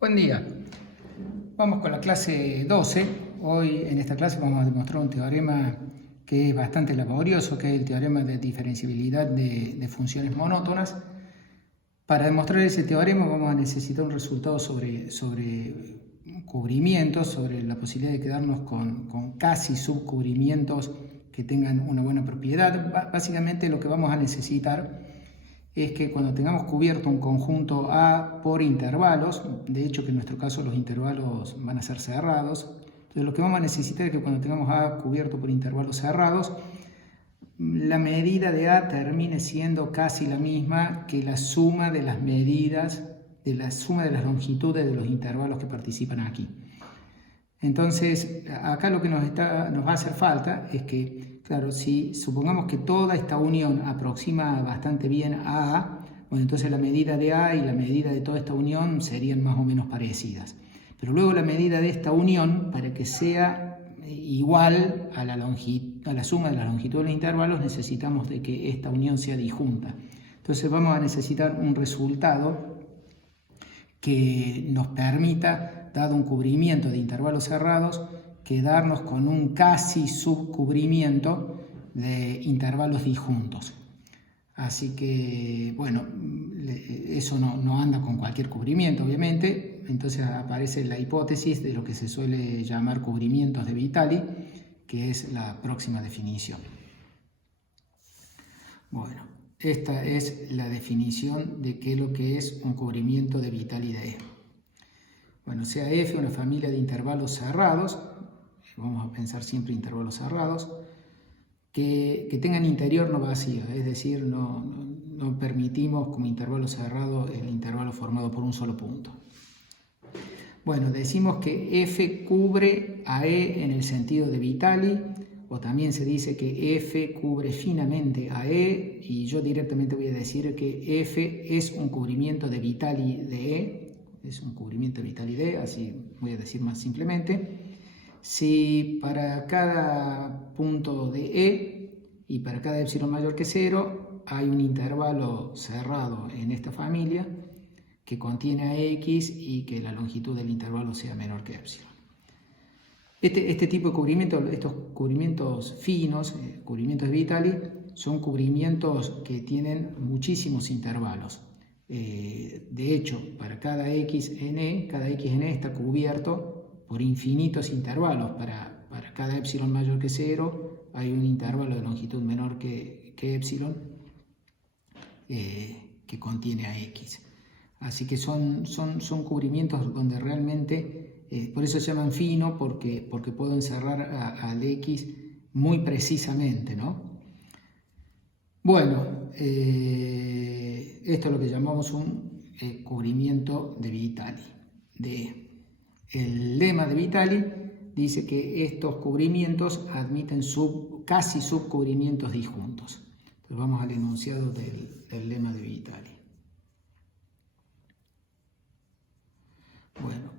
Buen día. Vamos con la clase 12. Hoy en esta clase vamos a demostrar un teorema que es bastante laborioso, que es el teorema de diferenciabilidad de funciones monótonas. Para demostrar ese teorema vamos a necesitar un resultado sobre cubrimientos, sobre la posibilidad de quedarnos con casi subcubrimientos que tengan una buena propiedad. Básicamente lo que vamos a necesitar es que cuando tengamos cubierto un conjunto A por intervalos, de hecho que en nuestro caso los intervalos van a ser cerrados, entonces lo que vamos a necesitar es que cuando tengamos A cubierto por intervalos cerrados, la medida de A termine siendo casi la misma que la suma de las medidas, de la suma de las longitudes de los intervalos que participan aquí. Entonces, acá lo que nos va a hacer falta es que, claro, si supongamos que toda esta unión aproxima bastante bien a A, bueno, entonces la medida de A y la medida de toda esta unión serían más o menos parecidas. Pero luego la medida de esta unión, para que sea igual a la suma de las longitudes de los intervalos, necesitamos de que esta unión sea disjunta. Entonces vamos a necesitar un resultado que nos permita, dado un cubrimiento de intervalos cerrados, quedarnos con un casi subcubrimiento de intervalos disjuntos. Así que, bueno, eso no anda con cualquier cubrimiento, obviamente. Entonces aparece la hipótesis de lo que se suele llamar cubrimientos de Vitali, que es la próxima definición. Bueno, esta es la definición de qué es lo que es un cubrimiento de Vitali de E. Bueno, sea F una familia de intervalos cerrados, vamos a pensar siempre intervalos cerrados, que tengan interior no vacío, es decir, no permitimos como intervalo cerrado el intervalo formado por un solo punto. Bueno, decimos que F cubre a E en el sentido de Vitali, o también se dice que F cubre finamente a E, y yo directamente voy a decir que F es un cubrimiento de Vitali de E, es un cubrimiento de Vitali de E, así voy a decir más simplemente. Si para cada punto de E y para cada epsilon mayor que 0 hay un intervalo cerrado en esta familia que contiene a X y que la longitud del intervalo sea menor que epsilon. Este tipo de cubrimiento, estos cubrimientos finos, cubrimientos de Vitali, son cubrimientos que tienen muchísimos intervalos. De hecho, para cada X en E está cubierto por infinitos intervalos. Para cada epsilon mayor que 0 hay un intervalo de longitud menor que epsilon que contiene a X. Así que son cubrimientos donde realmente, por eso se llaman fino, porque puedo encerrar al X muy precisamente, ¿no? Bueno, esto es lo que llamamos un cubrimiento de Vitali. El lema de Vitali dice que estos cubrimientos admiten casi subcubrimientos disjuntos. Entonces vamos al enunciado del lema de Vitali. Bueno,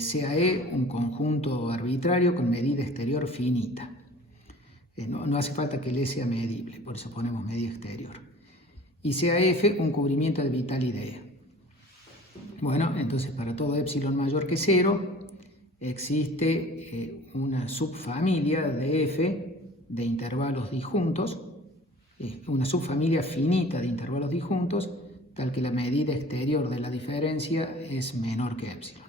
sea E un conjunto arbitrario con medida exterior finita. No hace falta que el E sea medible, por eso ponemos medida exterior. Y sea F un cubrimiento de Vitali de E. Bueno, entonces para todo epsilon mayor que 0 existe una subfamilia de F de intervalos disjuntos, una subfamilia finita de intervalos disjuntos, tal que la medida exterior de la diferencia es menor que epsilon.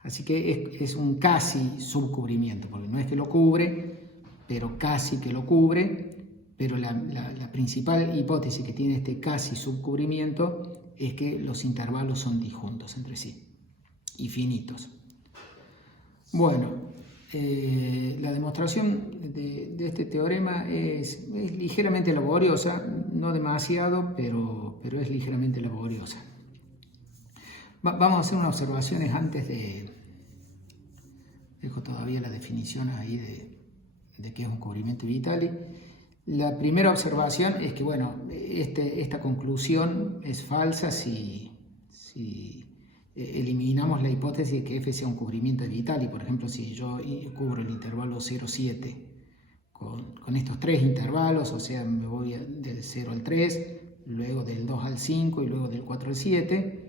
Así que es un casi subcubrimiento, porque no es que lo cubre, pero casi que lo cubre. Pero la principal hipótesis que tiene este casi subcubrimiento es que los intervalos son disjuntos entre sí y finitos. Bueno, la demostración de este teorema es ligeramente laboriosa, no demasiado, pero es ligeramente laboriosa. Vamos a hacer unas observaciones antes de... Dejo todavía la definición ahí de qué es un cubrimiento Vitali. La primera observación es que, bueno, esta conclusión es falsa si eliminamos la hipótesis de que F sea un cubrimiento de Vitali. Por ejemplo, si yo cubro el intervalo 0,7 con estos tres intervalos, o sea, me voy del 0 al 3, luego del 2 al 5 y luego del 4 al 7,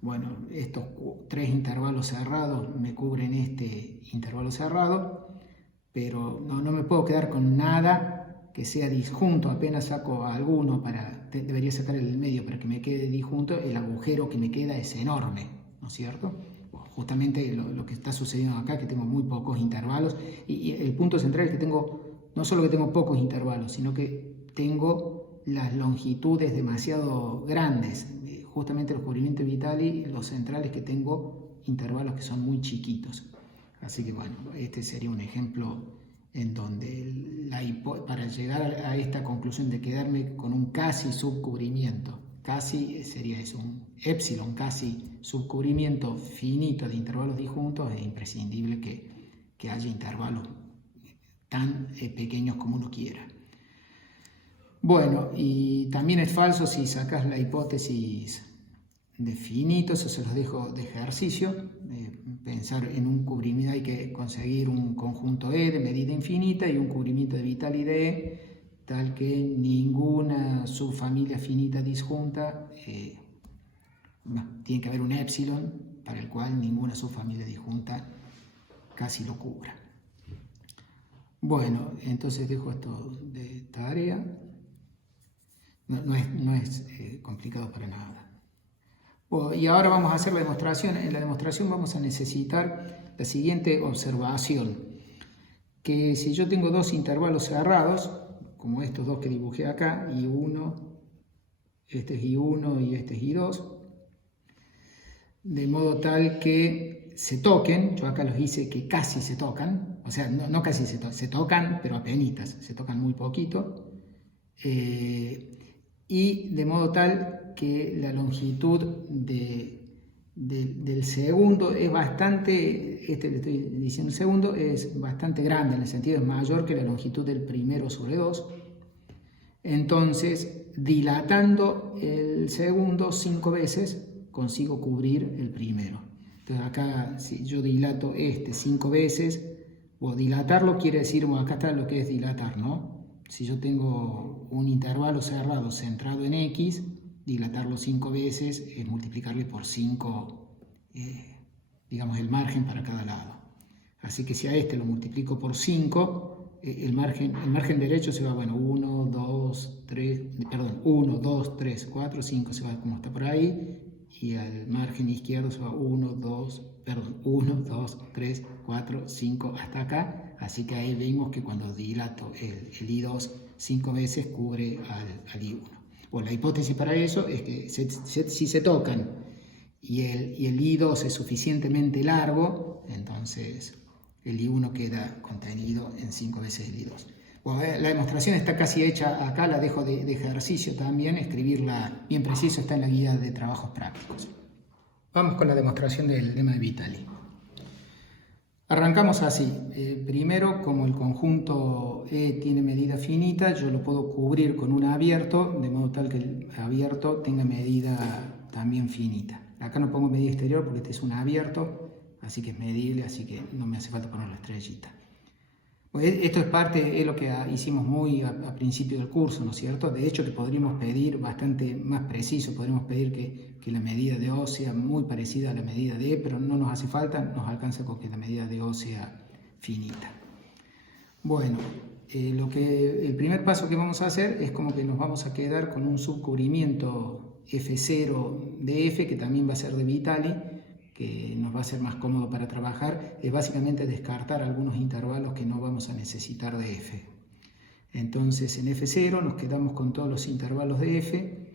Bueno, estos 3 intervalos cerrados me cubren este intervalo cerrado, pero no me puedo quedar con nada que sea disjunto. Apenas saco alguno, debería sacar el medio para que me quede disjunto. El agujero que me queda es enorme, ¿no es cierto? Bueno, justamente lo que está sucediendo acá, que tengo muy pocos intervalos, y el punto central es que no solo que tengo pocos intervalos, sino que tengo las longitudes demasiado grandes. Justamente los cubrimientos vitali, los centrales, que tengo intervalos que son muy chiquitos. Así que bueno, este sería un ejemplo en donde para llegar a esta conclusión de quedarme con un casi subcubrimiento, casi sería eso, un épsilon casi subcubrimiento finito de intervalos disjuntos, es imprescindible que haya intervalos tan pequeños como uno quiera. Bueno, y también es falso si sacas la hipótesis de finito, eso se los dejo de ejercicio. Pensar en un cubrimiento, hay que conseguir un conjunto E de medida infinita y un cubrimiento de Vitali de E, tal que ninguna subfamilia finita disjunta, tiene que haber un épsilon para el cual ninguna subfamilia disjunta casi lo cubra. Bueno, entonces dejo esto de tarea. No es complicado para nada. Y ahora vamos a hacer la demostración. En la demostración vamos a necesitar la siguiente observación, que si yo tengo 2 intervalos cerrados, como estos 2 que dibujé acá, I1, este es I1 y este es I2, de modo tal que se toquen. Yo acá los hice que casi se tocan, o sea, no casi se tocan, pero apenitas, se tocan muy poquito, y de modo tal que la longitud del segundo es bastante, le estoy diciendo el segundo, es bastante grande, en el sentido es mayor que la longitud del primero sobre 2. Entonces, dilatando el segundo 5 veces, consigo cubrir el primero. Entonces acá, si yo dilato 5 veces, o dilatarlo quiere decir, bueno, acá está lo que es dilatar, ¿no? Si yo tengo un intervalo cerrado centrado en X, dilatarlo 5 veces es multiplicarle por 5, digamos, el margen para cada lado. Así que si a lo multiplico por 5, el margen derecho se va, bueno, 1, 2, 3, 4, 5, se va como está por ahí, y al margen izquierdo se va 1, 2, 3, 4, 5, hasta acá. Así que ahí vemos que cuando dilato el I2 5 veces cubre al I1. Bueno, la hipótesis para eso es que si se tocan y el I2 es suficientemente largo, entonces el I1 queda contenido en 5 veces el I2. Bueno, la demostración está casi hecha acá, la dejo de ejercicio también, escribirla bien preciso, está en la guía de trabajos prácticos. Vamos con la demostración del lema de Vitali. Arrancamos así. Primero, como el conjunto E tiene medida finita, yo lo puedo cubrir con un abierto, de modo tal que el abierto tenga medida también finita. Acá no pongo medida exterior porque este es un abierto, así que es medible, así que no me hace falta poner la estrellita. Esto es lo que hicimos muy a principio del curso, ¿no es cierto? De hecho, que podríamos pedir bastante más preciso, podríamos pedir que la medida de O sea muy parecida a la medida de E, pero no nos hace falta, nos alcanza con que la medida de O sea finita. Bueno, el primer paso que vamos a hacer es como que nos vamos a quedar con un subcubrimiento F0 de F, que también va a ser de Vitali, que nos va a ser más cómodo para trabajar, es básicamente descartar algunos intervalos que no vamos a necesitar de F. Entonces en F0 nos quedamos con todos los intervalos de F,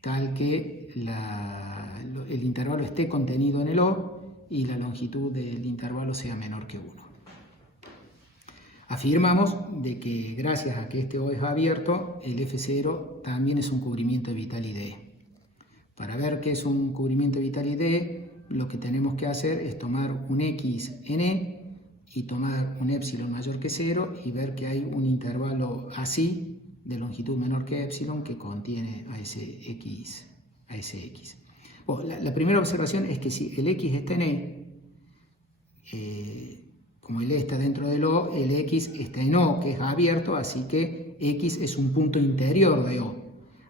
tal que el intervalo esté contenido en el O y la longitud del intervalo sea menor que 1. Afirmamos de que gracias a que este O es abierto, el F0 también es un cubrimiento de Vitali de E. Para ver qué es un cubrimiento de Vitali de E, lo que tenemos que hacer es tomar un X en E y tomar un épsilon mayor que 0 y ver que hay un intervalo así de longitud menor que épsilon que contiene a ese X. Bueno, la primera observación es que si el X está en E, como el E está dentro del O, el X está en O, que es abierto, así que X es un punto interior de O.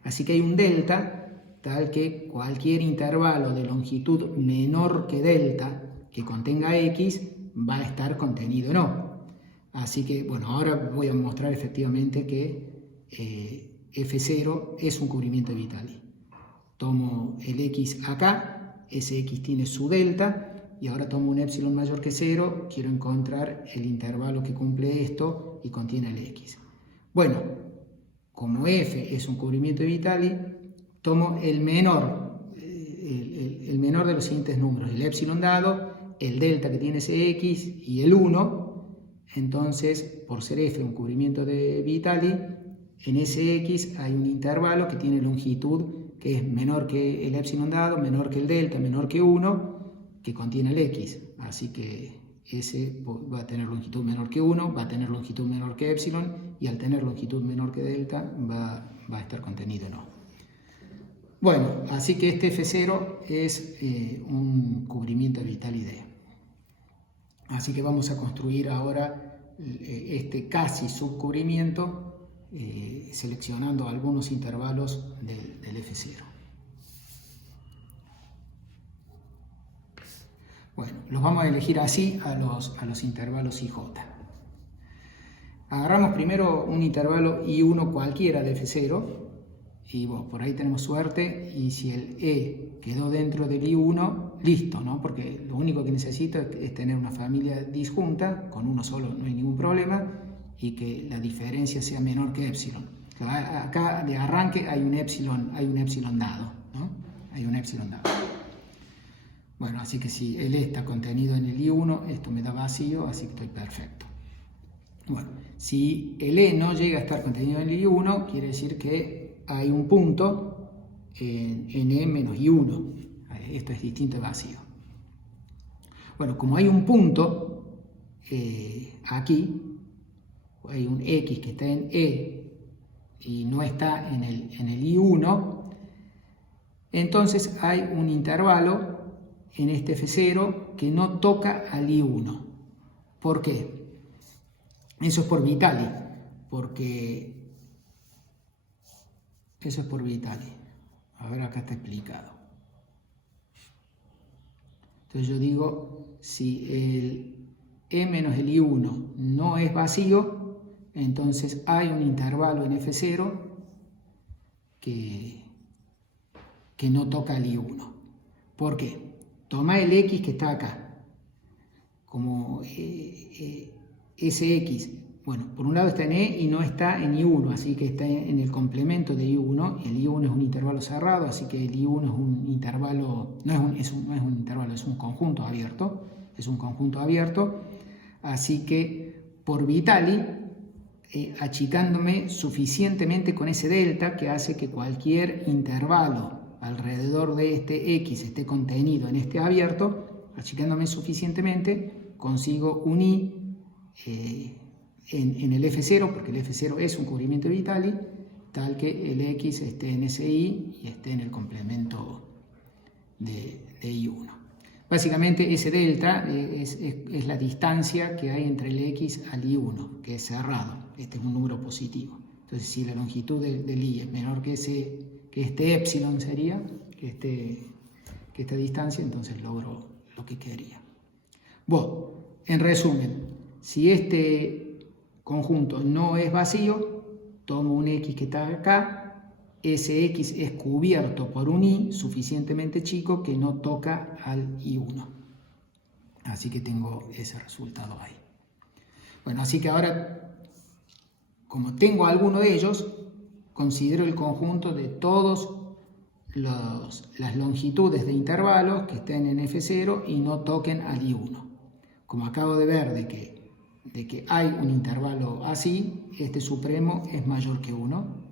Así que hay un delta, tal que cualquier intervalo de longitud menor que delta que contenga X va a estar contenido en O. Así que, bueno, ahora voy a mostrar efectivamente que F0 es un cubrimiento de Vitali. Tomo el X acá, ese X tiene su delta, y ahora tomo un epsilon mayor que 0, quiero encontrar el intervalo que cumple esto y contiene el X. Bueno, como F es un cubrimiento de Vitali, tomo el menor de los siguientes números, el epsilon dado, el delta que tiene ese X y el 1. Entonces, por ser F un cubrimiento de Vitali, en ese X hay un intervalo que tiene longitud que es menor que el epsilon dado, menor que el delta, menor que 1, que contiene el X. Así que ese va a tener longitud menor que 1, va a tener longitud menor que epsilon, y al tener longitud menor que delta va a estar contenido en O. Bueno, así que este F0 es un cubrimiento de Vitali de E. Así que vamos a construir ahora este casi subcubrimiento seleccionando algunos intervalos del F0. Bueno, los vamos a elegir así a los intervalos IJ. Agarramos primero un intervalo I1 cualquiera de F0, y bueno, por ahí tenemos suerte, y si el E quedó dentro del I1, listo, ¿no? Porque lo único que necesito es tener una familia disjunta, con uno solo no hay ningún problema, y que la diferencia sea menor que epsilon. Acá de arranque hay un epsilon dado, ¿no? Hay un epsilon dado. Bueno, así que si el E está contenido en el I1, esto me da vacío, así que estoy perfecto. Bueno, si el E no llega a estar contenido en el I1, quiere decir que hay un punto en E menos I1. Esto es distinto de vacío. Bueno, como hay un punto aquí, hay un X que está en E y no está en el I1, entonces hay un intervalo en este F0 que no toca al I1. ¿Por qué? Eso es por Vitali, porque eso es por Vitali. A ver, acá está explicado. Entonces yo digo, si el E menos el I1 no es vacío, entonces hay un intervalo en F0 que no toca al I1. ¿Por qué? Toma el X que está acá. Como ese X, bueno, por un lado está en E y no está en I1, así que está en el complemento de I1. El I1 es un intervalo cerrado, así que el I1 es un intervalo, no es un intervalo, es un conjunto abierto. Es un conjunto abierto, así que por Vitali, achicándome suficientemente con ese delta que hace que cualquier intervalo alrededor de este X esté contenido en este abierto, achicándome suficientemente, consigo un I en el F0, porque el F0 es un cubrimiento de Vitali, tal que el X esté en ese I y esté en el complemento de I1. Básicamente ese delta es la distancia que hay entre el X al I1, que es cerrado. Este es un número positivo. Entonces, si la longitud del I es menor que este epsilon sería, que esta distancia, entonces logro lo que quería. Bueno, en resumen, si este conjunto no es vacío, tomo un X que está acá, ese X es cubierto por un I suficientemente chico que no toca al I1. Así que tengo ese resultado ahí. Bueno, así que ahora, como tengo alguno de ellos, considero el conjunto de todas las longitudes de intervalos que estén en F0 y no toquen al I1. Como acabo de ver de que hay un intervalo así, este supremo es mayor que 1.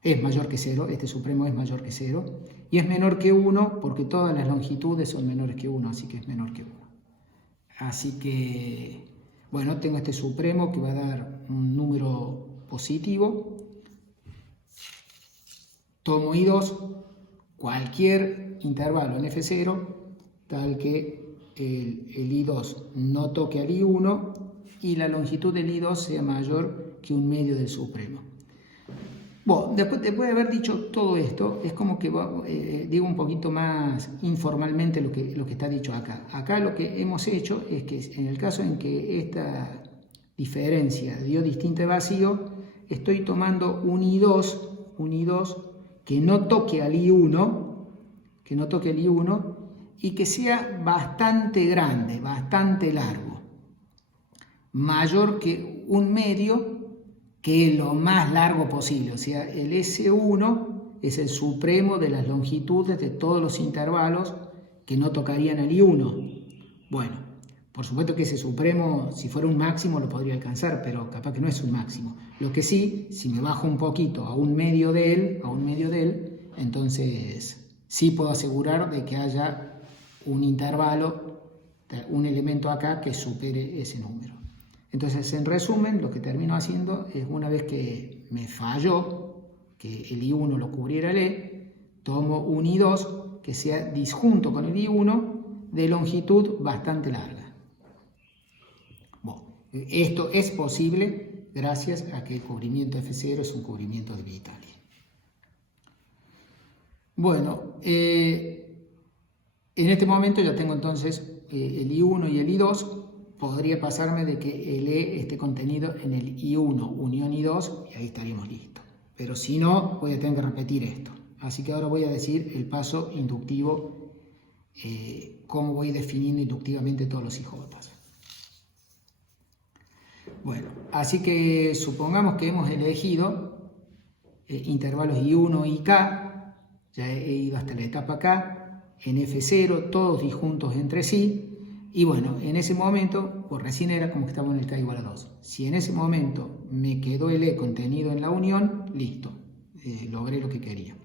Es mayor que 0, este supremo es mayor que 0, y es menor que 1 porque todas las longitudes son menores que 1, así que es menor que 1. Así que, bueno, tengo este supremo que va a dar un número positivo. Tomo I2, cualquier intervalo en F0, tal que el I2 no toque al I1 y la longitud del I2 sea mayor que un medio del supremo. Bueno, después de haber dicho todo esto, es como que digo un poquito más informalmente lo que está dicho acá. Acá lo que hemos hecho es que en el caso en que esta diferencia dio distinta de vacío, estoy tomando un I2 que no toque al I1, y que sea bastante grande, bastante largo, mayor que un medio, que es lo más largo posible. O sea, el S1 es el supremo de las longitudes de todos los intervalos que no tocarían al I1. Bueno, por supuesto que ese supremo, si fuera un máximo, lo podría alcanzar, pero capaz que no es un máximo. Lo que sí, si me bajo un poquito a un medio de él, entonces sí puedo asegurar de que haya un intervalo, un elemento acá que supere ese número. Entonces, en resumen, lo que termino haciendo es, una vez que me falló que el I1 lo cubriera el E, tomo un I2 que sea disjunto con el I1 de longitud bastante larga. Bueno, esto es posible gracias a que el cubrimiento F0 es un cubrimiento de Vitali. Bueno, en este momento ya tengo entonces el I1 y el I2. Podría pasarme de que el E esté contenido en el I1 unión I2 y ahí estaríamos listos. Pero si no, voy a tener que repetir esto. Así que ahora voy a decir el paso inductivo, cómo voy definiendo inductivamente todos los IJs. Bueno, así que supongamos que hemos elegido intervalos I1 y K, ya he ido hasta la etapa K, en F0, todos disjuntos entre sí. Y bueno, en ese momento, pues recién era como que estamos en el K igual a 2. Si en ese momento me quedó el E contenido en la unión, listo, logré lo que quería.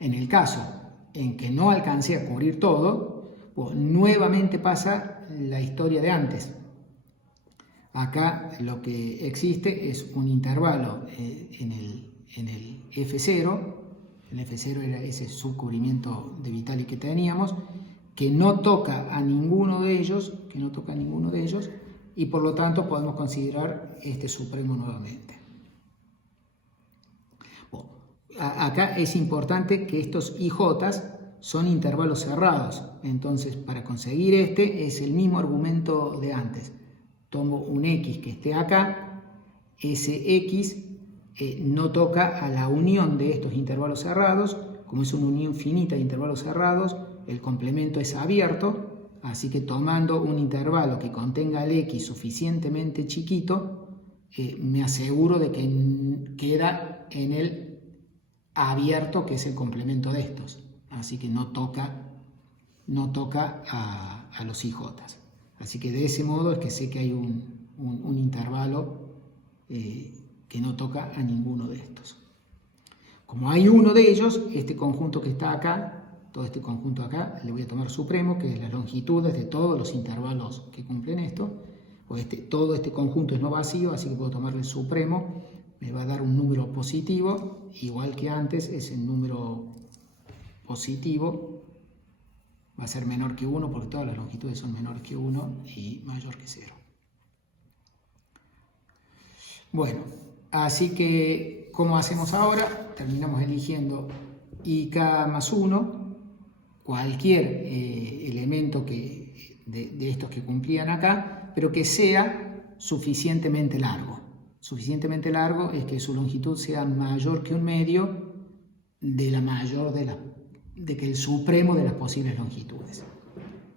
En el caso en que no alcancé a cubrir todo, pues nuevamente pasa la historia de antes. Acá lo que existe es un intervalo en el F0, el F0 era ese subcubrimiento de Vitali que teníamos, que no toca a ninguno de ellos, y por lo tanto podemos considerar este supremo nuevamente. Bueno, acá es importante que estos IJs son intervalos cerrados, entonces para conseguir este es el mismo argumento de antes. Tomo un X que esté acá, ese X no toca a la unión de estos intervalos cerrados, como es una unión finita de intervalos cerrados, el complemento es abierto, así que tomando un intervalo que contenga el X suficientemente chiquito, me aseguro de que queda en el abierto, que es el complemento de estos. Así que no toca a los IJs. Así que de ese modo es que sé que hay un intervalo que no toca a ninguno de estos. Como hay uno de ellos, este conjunto que está acá, todo este conjunto acá, le voy a tomar supremo, que es las longitudes de todos los intervalos que cumplen esto. Todo este conjunto es no vacío, así que puedo tomarle el supremo. Me va a dar un número positivo, igual que antes, ese número positivo va a ser menor que 1, porque todas las longitudes son menores que 1 y mayor que 0. Bueno, así que, ¿cómo hacemos ahora? Terminamos eligiendo IK más 1, cualquier elemento de estos que cumplían acá, pero que sea suficientemente largo. Suficientemente largo es que su longitud sea mayor que un medio de que el supremo de las posibles longitudes.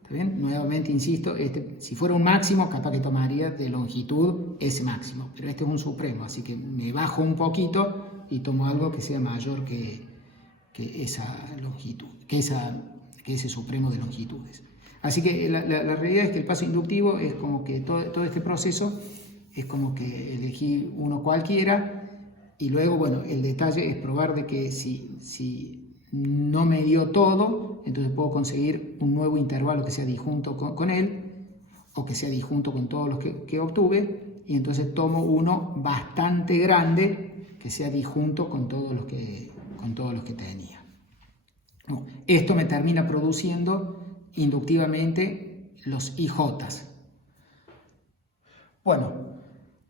¿Está bien? Nuevamente insisto, si fuera un máximo, capaz que tomaría de longitud ese máximo, pero este es un supremo, así que me bajo un poquito y tomo algo que sea mayor que esa longitud, que ese supremo de longitudes. Así que la realidad es que el paso inductivo es como que todo este proceso es como que elegí uno cualquiera y luego, bueno, el detalle es probar de que si no me dio todo, entonces puedo conseguir un nuevo intervalo que sea disjunto con él o que sea disjunto con todos los que obtuve, y entonces tomo uno bastante grande que sea disjunto con todos los que tenía. Esto me termina produciendo inductivamente los IJs. Bueno,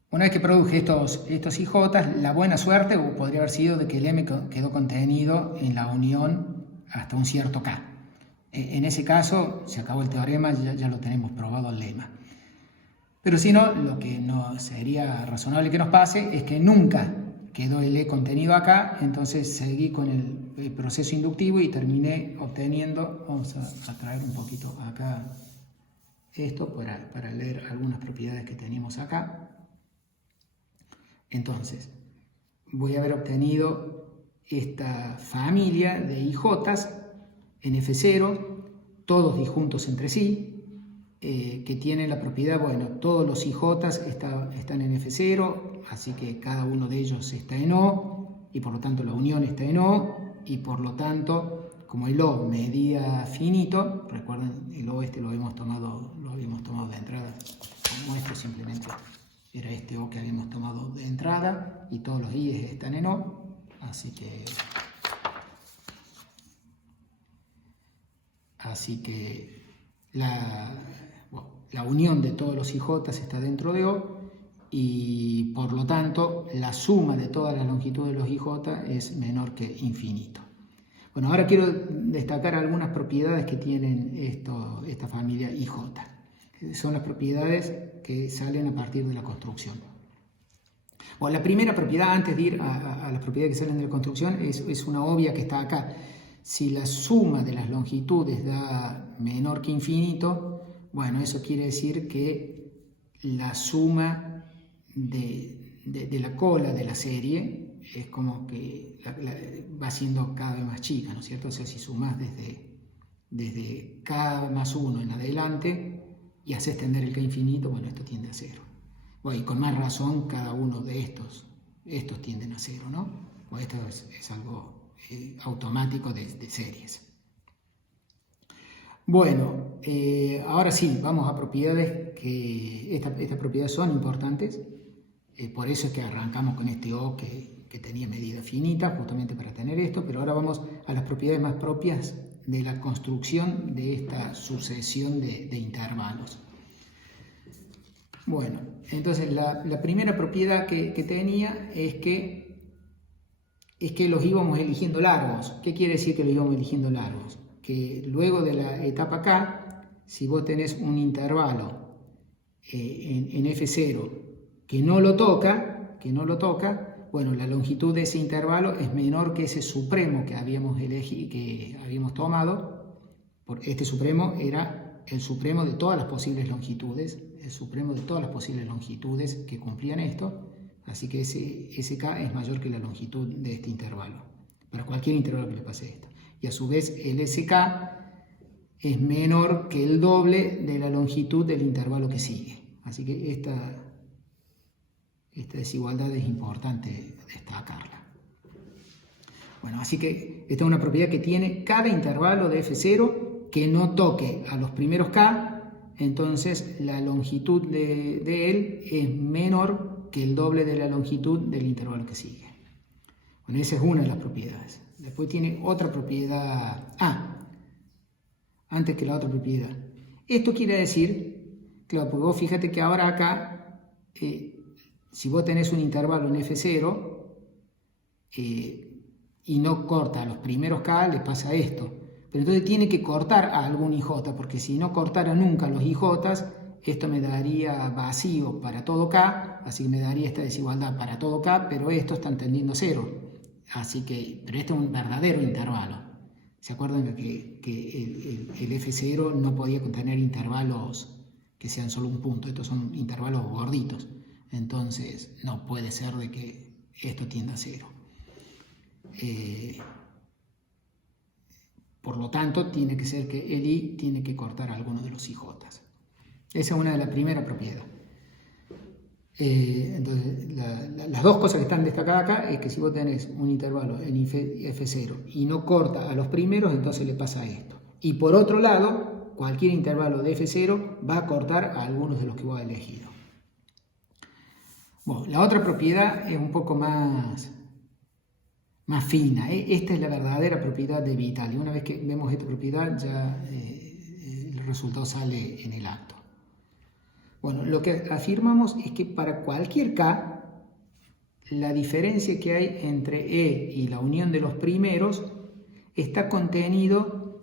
Una vez que produje estos IJ, la buena suerte podría haber sido de que el M quedó contenido en la unión hasta un cierto K. En ese caso, se acabó el teorema, ya lo tenemos probado el lema. Pero si no, lo que no sería razonable que nos pase es que nunca quedó el E contenido acá, entonces seguí con el proceso inductivo y terminé obteniendo, vamos a traer un poquito acá esto para leer algunas propiedades que teníamos acá. Entonces, voy a haber obtenido esta familia de IJs en F0, todos disjuntos entre sí, que tienen la propiedad, bueno, todos los IJs están en F0, así que cada uno de ellos está en O, y por lo tanto la unión está en O, y por lo tanto, como el O medía finito, recuerden, el O lo habíamos tomado de entrada, como esto simplemente era este O que habíamos tomado de entrada, y todos los I están en O, así que la unión de todos los IJ está dentro de O, y por lo tanto la suma de todas las longitudes de los IJ es menor que infinito. Bueno, ahora quiero destacar algunas propiedades que tienen esta familia IJ. Son las propiedades que salen a partir de la construcción. Bueno, la primera propiedad, antes de ir a las propiedades que salen de la construcción, es una obvia que está acá. Si la suma de las longitudes da menor que infinito, bueno, eso quiere decir que la suma de la cola de la serie es como que va siendo cada vez más chica, ¿no es cierto? O sea, si sumas desde k más 1 en adelante y haces tender el k infinito, bueno, esto tiende a 0. Bueno, y con más razón cada uno de estos tienden a 0, ¿no? Bueno, esto es algo automático de series. Bueno, ahora sí, vamos a propiedades que estas propiedades son importantes, por eso es que arrancamos con este O que tenía medida finita, justamente para tener esto, pero ahora vamos a las propiedades más propias de la construcción de esta sucesión de intervalos. Bueno, entonces la primera propiedad que tenía es que los íbamos eligiendo largos. ¿Qué quiere decir que los íbamos eligiendo largos? Que luego de la etapa K, si vos tenés un intervalo en F0 que no lo toca, bueno, la longitud de ese intervalo es menor que ese supremo que habíamos tomado. Este supremo era el supremo de todas las posibles longitudes, que cumplían esto. Así que ese K es mayor que la longitud de este intervalo, para cualquier intervalo que le pase esto. Y a su vez el SK es menor que el doble de la longitud del intervalo que sigue. Así que esta desigualdad es importante destacarla. Bueno, así que esta es una propiedad que tiene cada intervalo de F0 que no toque a los primeros K, entonces la longitud de él es menor que el doble de la longitud del intervalo que sigue. Bueno, esa es una de las propiedades. Después tiene otra propiedad. Antes que la otra propiedad. Esto quiere decir, claro, porque vos fíjate que ahora acá, si vos tenés un intervalo en F0 y no corta a los primeros K, le pasa esto. Pero entonces tiene que cortar a algún IJ, porque si no cortara nunca los IJs, esto me daría vacío para todo K, así que me daría esta desigualdad para todo K, pero esto está tendiendo a 0. Así que, pero este es un verdadero intervalo. ¿Se acuerdan que el F0 no podía contener intervalos que sean solo un punto? Estos son intervalos gorditos. Entonces, no puede ser de que esto tienda a 0. Por lo tanto, tiene que ser que el I tiene que cortar a alguno de los IJs. Esa es una de las primeras propiedades. Entonces, las dos cosas que están destacadas acá es que si vos tenés un intervalo en F0 y no corta a los primeros, entonces le pasa esto. Y por otro lado, cualquier intervalo de F0 va a cortar a algunos de los que vos has elegido. Bueno, la otra propiedad es un poco más fina. Esta es la verdadera propiedad de Vitali. Una vez que vemos esta propiedad, ya el resultado sale en el acto. Bueno, lo que afirmamos es que para cualquier K, la diferencia que hay entre E y la unión de los primeros está contenido,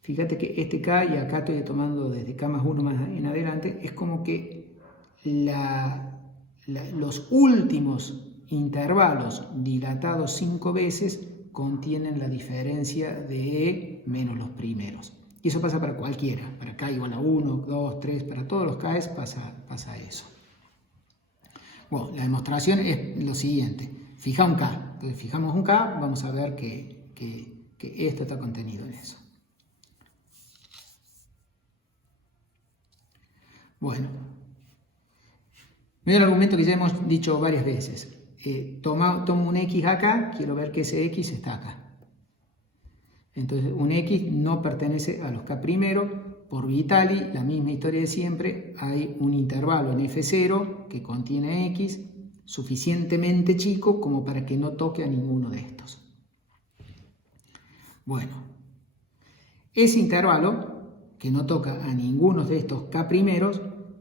fíjate que este K, y acá estoy tomando desde K más 1 más en adelante, es como que los últimos intervalos dilatados 5 veces contienen la diferencia de E menos los primeros. Y eso pasa para cualquiera, para K igual a 1, 2, 3, para todos los K pasa eso. Bueno, la demostración es lo siguiente. Fija un K. Entonces fijamos un K, vamos a ver que esto está contenido en eso. Bueno, mira el argumento que ya hemos dicho varias veces. Tomo un X acá, quiero ver que ese X está acá. Entonces un X no pertenece a los K primero. Por Vitali, la misma historia de siempre, hay un intervalo en F0 que contiene X suficientemente chico como para que no toque a ninguno de estos. Bueno, ese intervalo que no toca a ninguno de estos K primeros,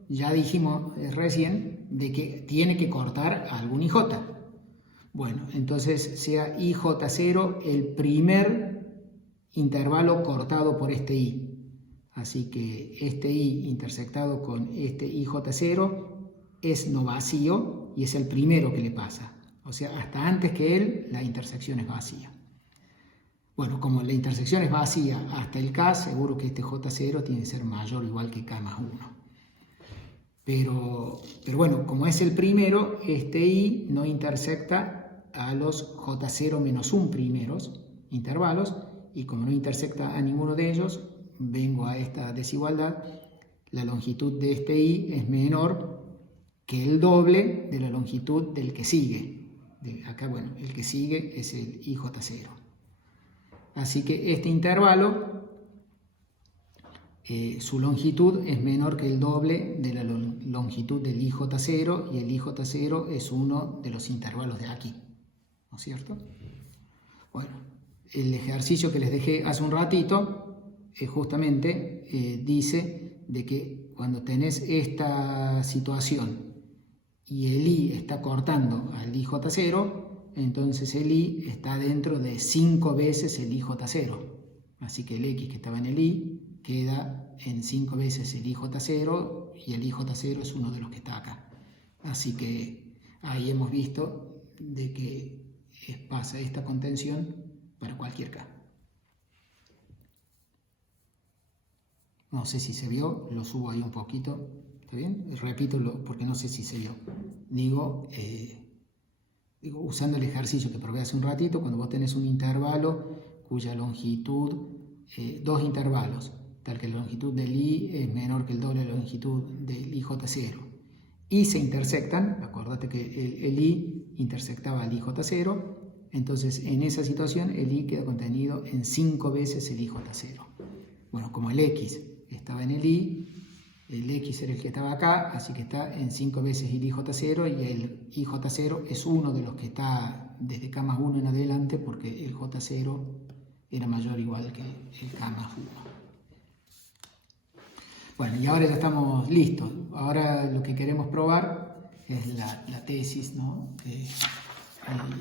ya dijimos recién de que tiene que cortar a algún IJ. Bueno, entonces sea IJ0 el primer intervalo cortado por este I. Así que este I intersectado con este IJ0 es no vacío y es el primero que le pasa. O sea, hasta antes que él, la intersección es vacía. Bueno, como la intersección es vacía hasta el K, seguro que este J0 tiene que ser mayor o igual que K más 1. Pero bueno, como es el primero, este I no intersecta a los J0 menos 1 primeros intervalos, y como no intersecta a ninguno de ellos, vengo a esta desigualdad, la longitud de este I es menor que el doble de la longitud del que sigue. Acá, bueno, el que sigue es el IJ0. Así que este intervalo, su longitud es menor que el doble de la longitud del IJ0, y el IJ0 es uno de los intervalos de aquí, ¿no es cierto? Bueno, el ejercicio que les dejé hace un ratito justamente dice de que cuando tenés esta situación y el I está cortando al IJ0, entonces el I está dentro de 5 veces el IJ0. Así que el X que estaba en el I queda en 5 veces el IJ0, y el IJ0 es uno de los que está acá. Así que ahí hemos visto de que pasa esta contención para cualquier K. No sé si se vio, lo subo ahí un poquito, ¿está bien? Repito porque no sé si se vio. Digo, usando el ejercicio que probé hace un ratito, cuando vos tenés un intervalo cuya longitud, dos intervalos, tal que la longitud del I es menor que el doble de la longitud del IJ0, y se intersectan, acordate que el I intersectaba al IJ0, entonces en esa situación el I queda contenido en 5 veces el IJ0. Bueno, como el X estaba en el I, el X era el que estaba acá, así que está en 5 veces el IJ0, y el IJ0 es uno de los que está desde K más 1 en adelante, porque el J0 era mayor o igual que el K más 1. Bueno, y ahora ya estamos listos. Ahora lo que queremos probar es la tesis, ¿no? El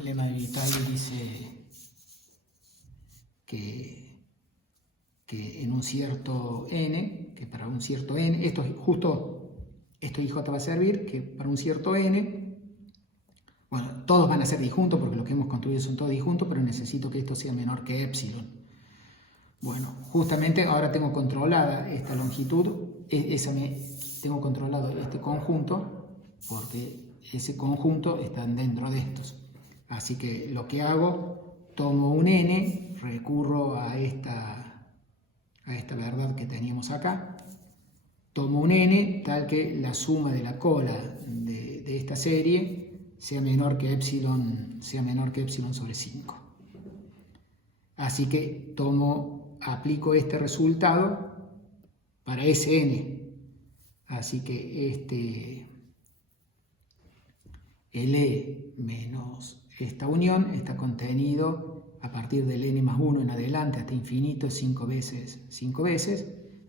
lema de Vitali dice que en un cierto n, que para un cierto n, esto IJ va a servir, que para un cierto n, bueno, todos van a ser disjuntos porque lo que hemos construido son todos disjuntos, pero necesito que esto sea menor que epsilon. Bueno, justamente ahora tengo controlada esta longitud, tengo controlado este conjunto, porque ese conjunto está dentro de estos. Así que lo que hago, tomo un n, recurro a esta verdad que teníamos acá, tomo un n tal que la suma de la cola de esta serie sea menor que epsilon sobre 5. Así que aplico este resultado para ese n. Así que el E menos esta unión está contenido a partir del n más 1 en adelante hasta infinito 5 veces.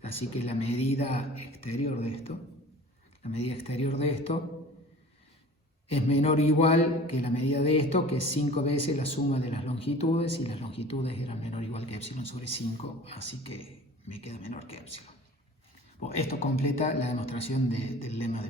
Así que la medida exterior de esto, la medida exterior de esto, es menor o igual que la medida de esto, que es 5 veces la suma de las longitudes, y las longitudes eran menor o igual que epsilon sobre 5, así que me queda menor que epsilon. Bueno, esto completa la demostración del lema de